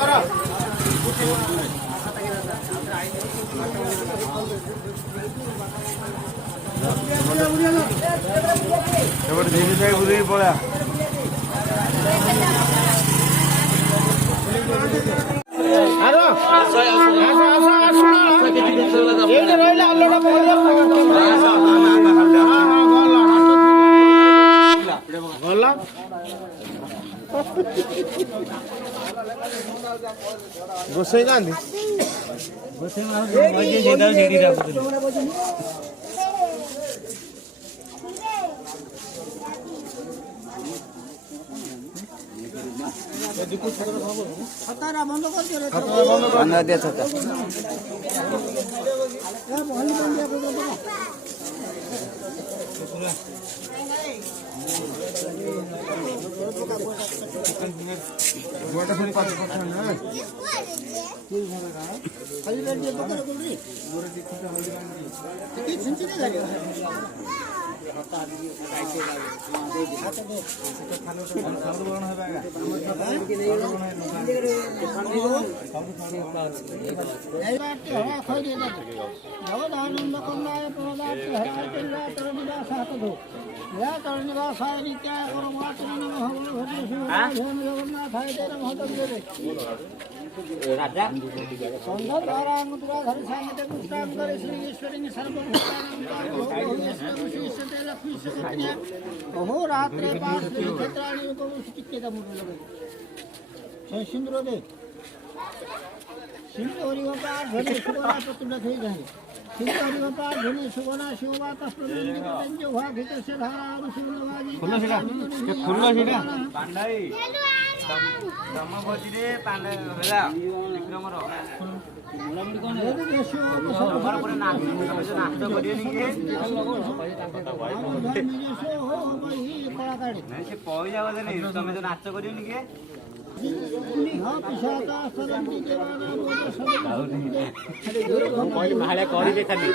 पड़ा गोसाई गांधी राजा अहोरात्रे सिंदूर दे सिंदूरी गोपाल धनी सुगोना प्रतुल થઈ જાય सिंदूरी गोपाल धनी सुगोना शिववा तस्प्रदन जो हुआ भीतर से धारा शिवनवाजी खुल्लो सीधा के खुल्लो सीधा पांडाई धम्म भोजी रे पांडा होला विक्रमर मुलामुडी कोन हमर पुरे नाच करियो नि के नहीं से पई जाव दे नहीं तमे जो नाच करियो नि के माळ्या करी दे खाली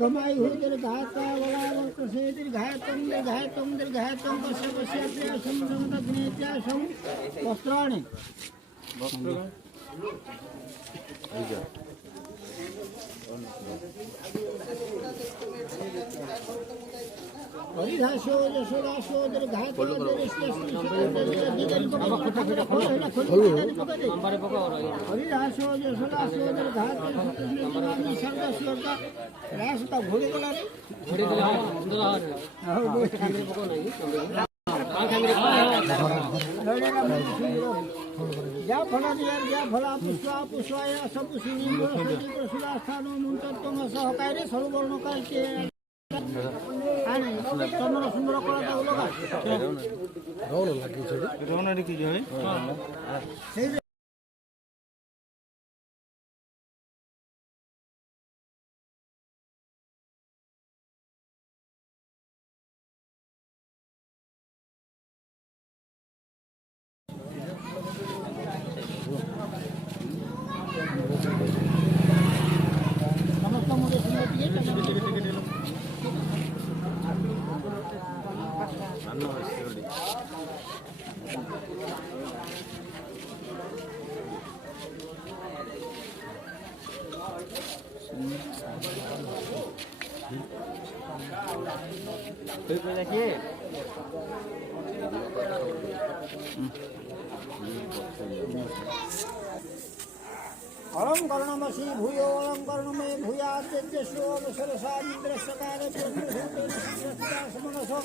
घमाई हुई तेरे घाता वस्त्राणि हरिदासो यशोदासो तेरे घात हरिदासो यशोदासो तेरे घात रास्ता घोड़े गला ज्या फला ज्या फला पुष्पा पुष्पाय सब स्थान मुंतत्व सहकार्य सर्वर्ण कार्य सुंदर कला देखिए अलम कर्णमसि भूयो अलम कर्णमे भूयाद्यस्यो अवसरसादिन्द्रस्य काले पुरुषोत्तरसमनसो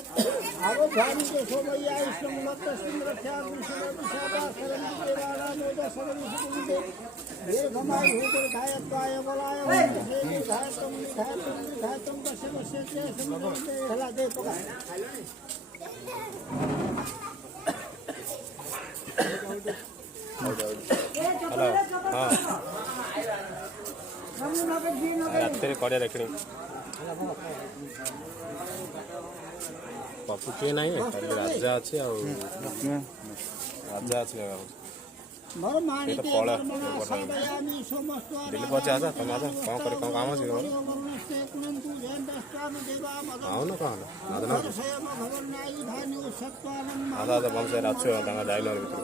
आरोध्यानिके शोभय्याश्रमलत्तस्मिन्द्रस्यागुंसुरविशादासरन्तिदेवानामोदसरविशुकुन्दे दीर्घमायुर्धायत्वाय बलाय विधायत्वं तस्य पश्यते समुद्रन्ते हलादे पका हेलो हाँ ରାତିରେ କଡ଼ିଆ ଦେଖିନି ପପୁ କିଏ ନାହିଁ ଖାଲି ରାଜା ଅଛି ଆଉ ରାଜା ଅଛି ସେ ତ ପଳା ଦିଲ୍ଲୀ ପହଞ୍ଚି ଆସ ତମେ ଆସ କ'ଣ କରି କ'ଣ କାମ ଅଛି ଆଉନ କ'ଣ ଆସ ଆସ ବଂଶ ଅଛୁ ତାଙ୍କ ଯାଇନ ଭିତରୁ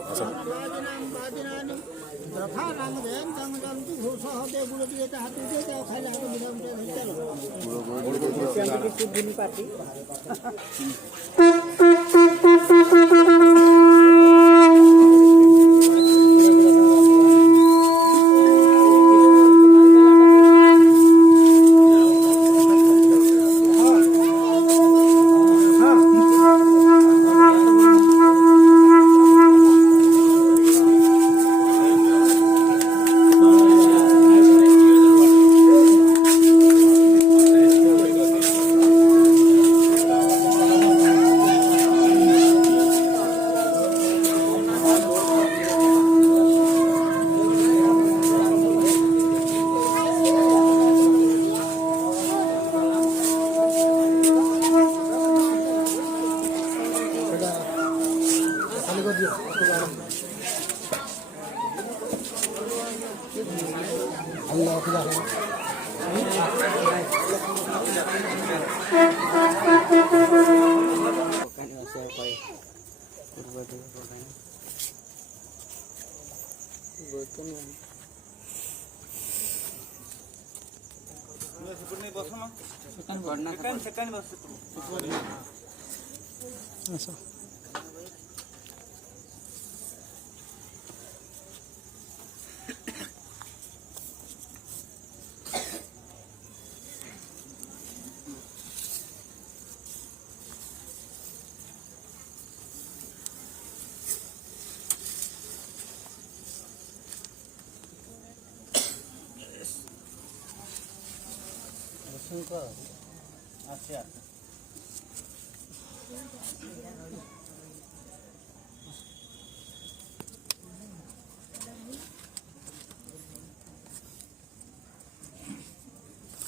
ଆସ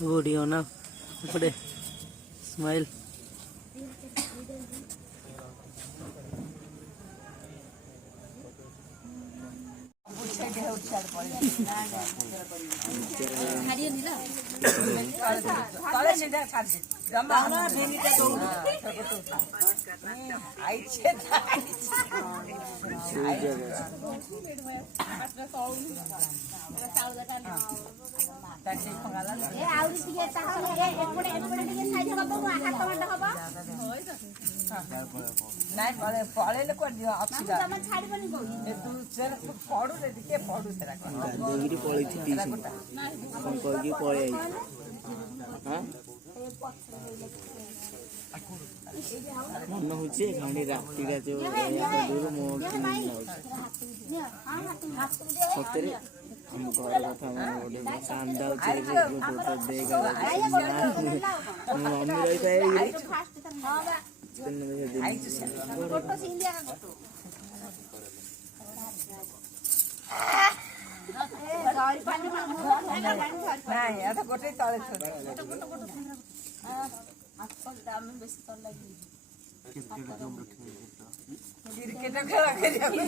वीडियो ना पड़े स्माइल मन हो रातिका जो सतरे हम घर कथा गोटे कांदा मम्मी रही गोटे तले क्रिकेट खेला क्रिकेट खेला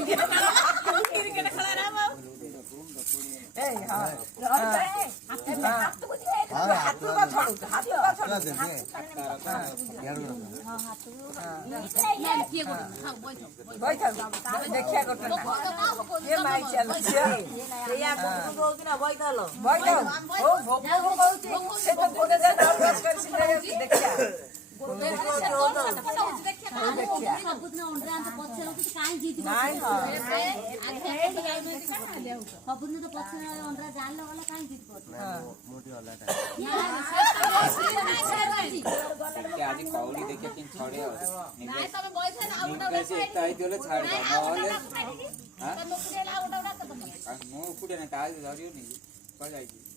देखिया ସବୁଦିନ ଅଣ୍ଡା ପଛରେ ରହୁଛି କାହିଁ ଜିତିବ ସବୁଦିନ ତ ପଛରେ ଅଣ୍ଡା ଜାଣିଲ ଗଲା କାହିଁ ଜିତିବ ଆଜି କଉଡ଼ି ଦେଖେ କି ଛଡେ ଏକା ହେଇଥିଲେ ଛାଡିବ ନହେଲେ ମୁଁ ଏକୁଟିଆ ନାହିଁ ତା ଧରିବନି କୁଆଡେ ଯାଇଛି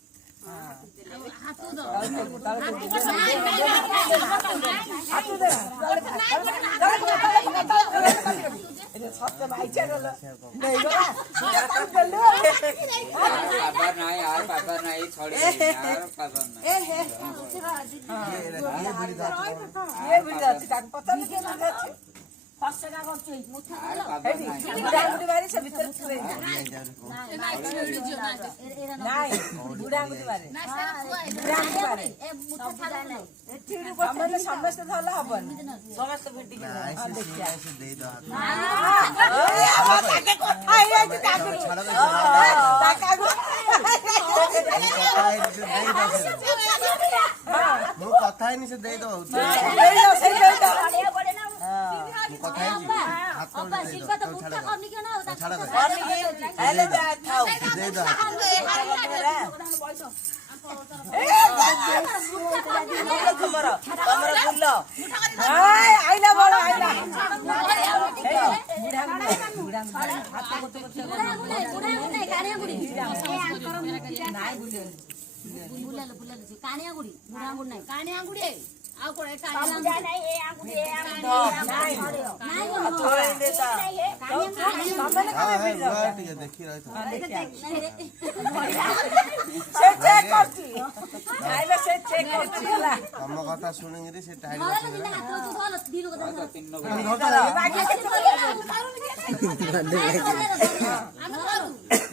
ପାବାର ନାହିଁ আর ପାବାର ନାହିଁ ଛଡେ আর ପାବାର ନାହିଁ ଫସକା କରୁଛୁ ସମସ୍ତେ ଧରିଲେ ହବନି ସମସ୍ତେ ଭେଟିକି ମୁଁ କଥା ହେଇନି ସେ ଦେଇଦବ ଆଇଲା ବଡ ଆଇଲା କାଣିଆ ଗୁଡି କାଣିଆ ଗୁଡି ଆଉ କଣ ଟିକେ ଦେଖି ରହିଥ ତମ କଥା ଶୁଣିକିରି ସେ ଟାଇମ ଆମେ